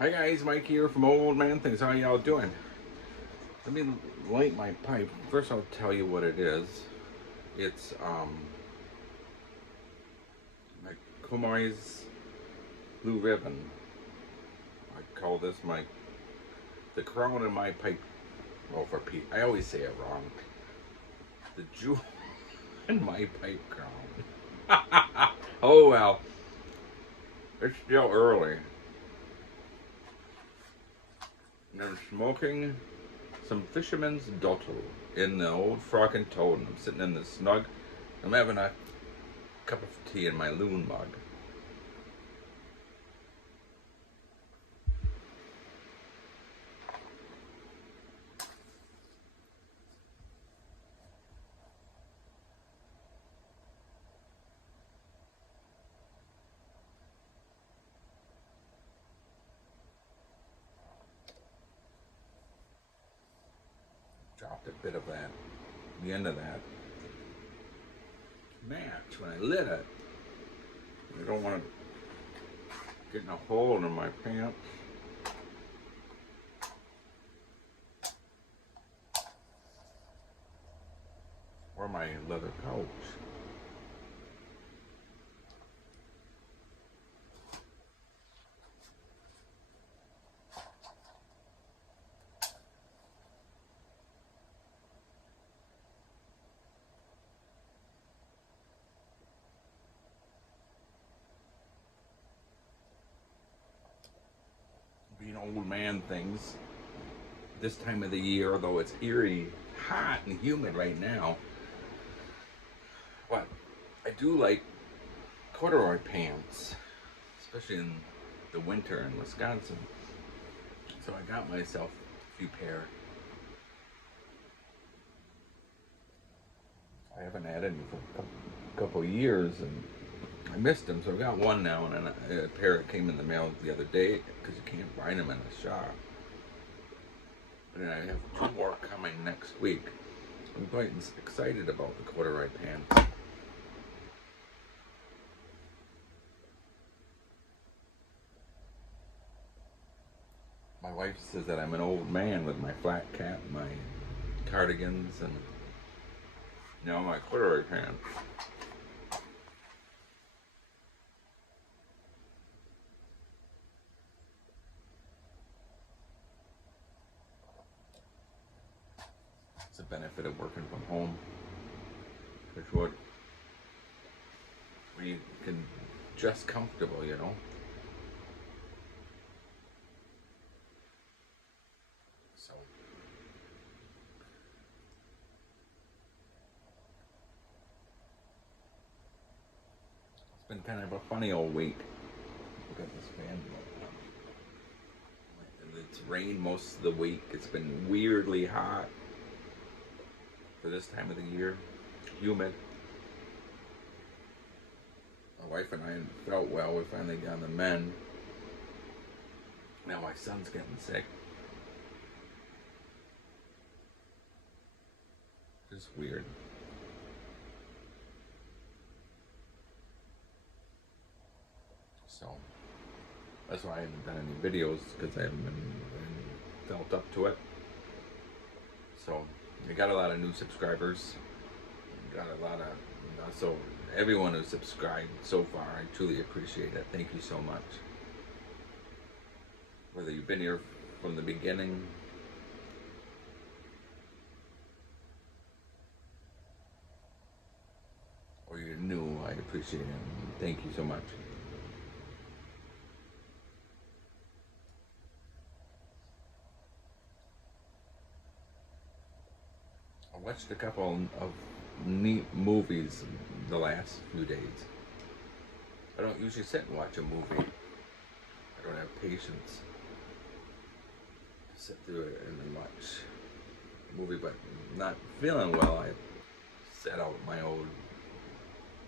Hi guys, Mike here from Old Man Things. How y'all doing? Let me light my pipe. First I'll tell you what it is. It's my Comoy's Blue Ribbon. I call this the crown in my pipe. Well, for Pete, I always say it wrong. The jewel in my pipe crown. Oh well, it's still early. And I'm smoking some Fisherman's Dotto in the old Frog and Toad. I'm sitting in the snug. I'm having a cup of tea in my loon mug. Dropped a bit of that, the end of that match when I lit it. I don't want to get in a hole in my pants. Or my leather pouch. Being old man things, this time of the year, although it's eerie, hot and humid right now, but I do like corduroy pants, especially in the winter in Wisconsin. So I got myself a few pair. I haven't had any for a couple of years, and I missed them, so I got one now, and then a pair that came in the mail the other day because you can't find them in the shop. And then I have two more coming next week. I'm quite excited about the corduroy pants. My wife says that I'm an old man with my flat cap, my cardigans, and now my corduroy pants. It's a benefit of working from home. Which would where you can dress comfortable, you know. So it's been kind of a funny old week. Look at this fan. It's rained most of the week. It's been weirdly hot for this time of the year. Humid. My wife and I felt well. We finally got the men. Now my son's getting sick. It's weird. So that's why I haven't done any videos, because I haven't been felt up to it. So we got a lot of new subscribers. We got a lot of so everyone who's subscribed so far, I truly appreciate it. Thank you so much. Whether you've been here from the beginning or you're new, I appreciate it. Thank you so much. I watched a couple of neat movies the last few days. I don't usually sit and watch a movie. I don't have patience to sit through it and watch a movie, but not feeling well, I sat out at my old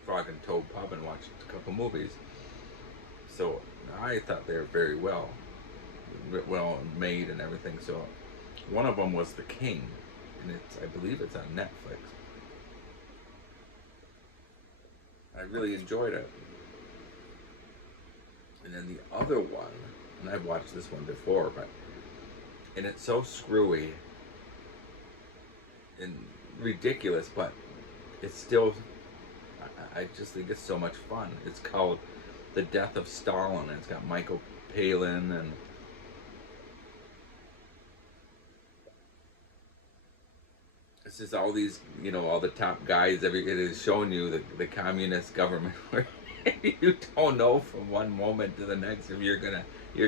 Frog and Toad pub and watched a couple movies. So I thought they were very well made and everything. So one of them was The King, and I believe it's on Netflix. I really enjoyed it. And then the other one and I've watched this one before, and it's so screwy and ridiculous, but it's still, I just think it's so much fun. It's called The Death of Stalin, and it's got Michael Palin, and it's just all these, all the top guys. It is showing you the communist government where you don't know from one moment to the next if you're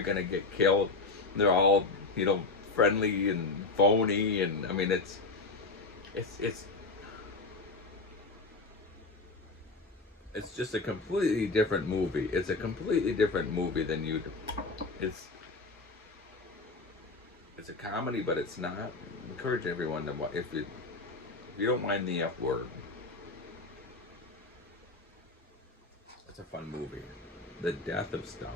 gonna get killed. They're all, friendly and phony, and I mean it's it's just a completely different movie. It's a completely different movie than it's it's a comedy, but it's not. I encourage everyone to watch if you don't mind the F word. It's a fun movie. The Death of Stalin.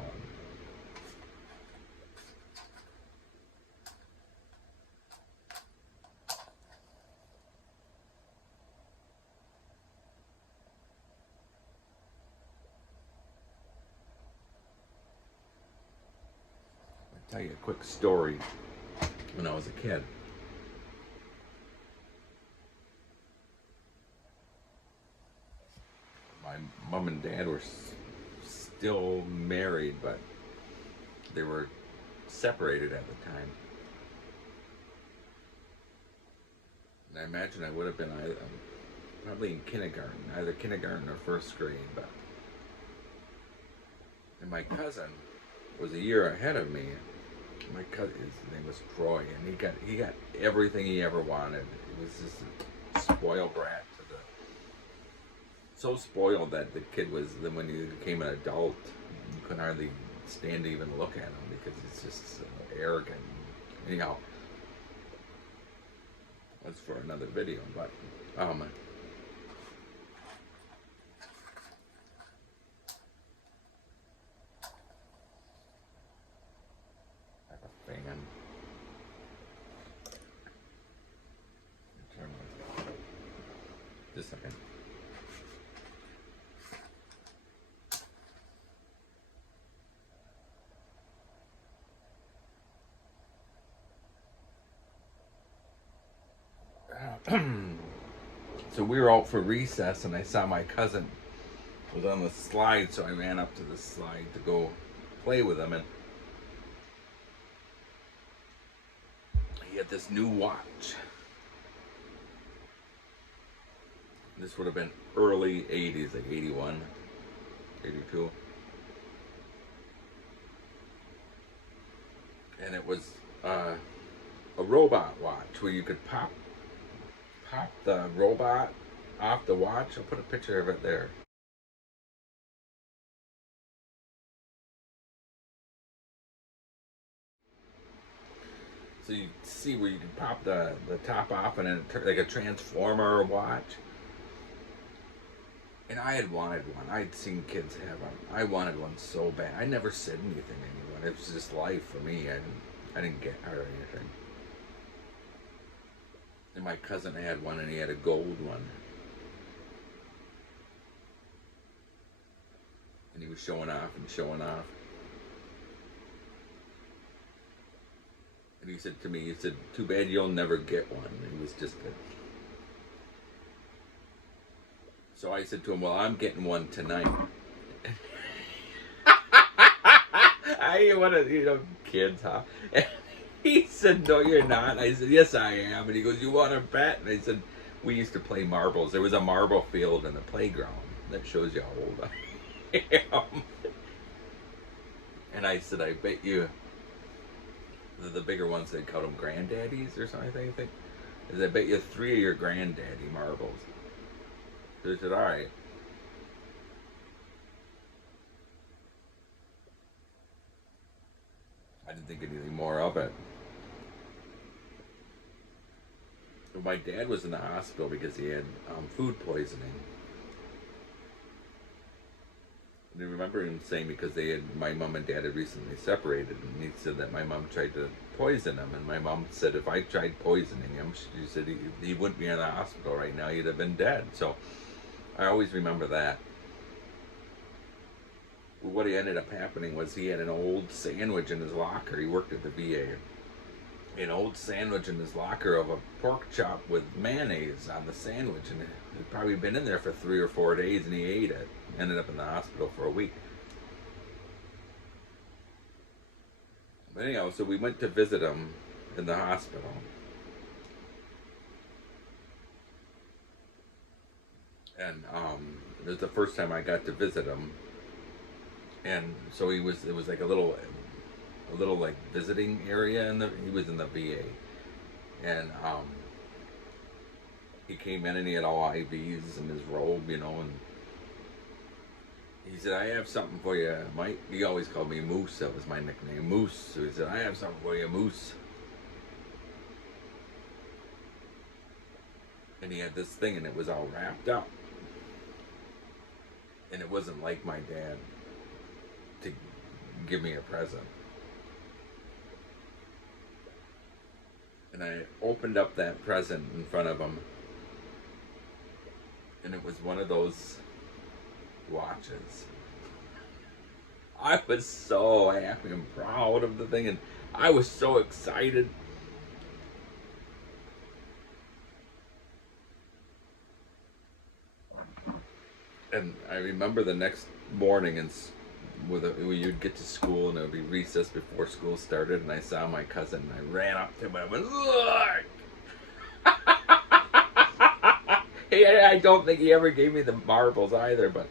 I'll tell you a quick story. When I was a kid, my mom and dad were still married, but they were separated at the time. And I imagine I would have been probably in kindergarten, either kindergarten or first grade. And my cousin was a year ahead of me. My cousin, his name was Troy, and he got everything he ever wanted. He was just a spoiled brat so spoiled that the kid was. Then when he became an adult, you couldn't hardly stand to even look at him because he's just so arrogant. Anyhow, that's for another video. But I have a fan. Turn on. Just a second. So we were out for recess, and I saw my cousin was on the slide, so I ran up to the slide to go play with him, and he had this new watch. This would have been early 80s, like 81, 82. And it was a robot watch where you could pop the robot off the watch. I'll put a picture of it there. So you see where you can pop the top off, and then like a transformer watch. And I had wanted one. I'd seen kids have them. I wanted one so bad. I never said anything to anyone. It was just life for me. I didn't get her anything. And my cousin had one, and he had a gold one. And he was showing off and showing off. And he said to me, too bad you'll never get one. And he was just good. So I said to him, well, I'm getting one tonight. One of, kids, huh? And he said, no, you're not. I said, yes, I am. And he goes, you want to bet? And I said, we used to play marbles. There was a marble field in the playground. That shows you how old I am. And I said, I bet you the bigger ones, they call them granddaddies or something, I think. I bet you 3 of your granddaddy marbles. So I said, all right. I didn't think anything more of it. But my dad was in the hospital because he had food poisoning. And I remember him saying, because my mom and dad had recently separated, and he said that my mom tried to poison him, and my mom said if I tried poisoning him, she said he wouldn't be in the hospital right now, he'd have been dead. So I always remember that. what he ended up happening was he had an old sandwich in his locker. He worked at the VA. An old sandwich in his locker of a pork chop with mayonnaise on the sandwich, and it had probably been in there for 3 or 4 days, and he ate it. Ended up in the hospital for a week. But anyhow, so we went to visit him in the hospital. And it was the first time I got to visit him. And so it was like a little like visiting area, he was in the VA. And he came in and he had all IVs in his robe, and he said, "I have something for you, Mike." He always called me Moose. That was my nickname, Moose. So he said, "I have something for you, Moose." And he had this thing, and it was all wrapped up. And it wasn't like my dad to give me a present. And I opened up that present in front of him, and it was one of those watches. I was so happy and proud of the thing, and I was so excited. And I remember the next morning, and you'd get to school, and it would be recess before school started, and I saw my cousin, and I ran up to him, and I went, "Look!" I don't think he ever gave me the marbles either, but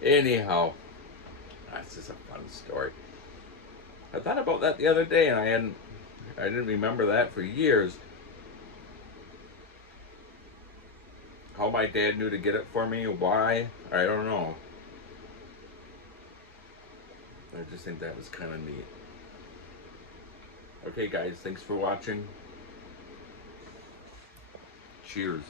anyhow, that's just a fun story. I thought about that the other day, and I didn't remember that for years. How my dad knew to get it for me, why, I don't know. I just think that was kind of neat. Okay, guys, thanks for watching. Cheers.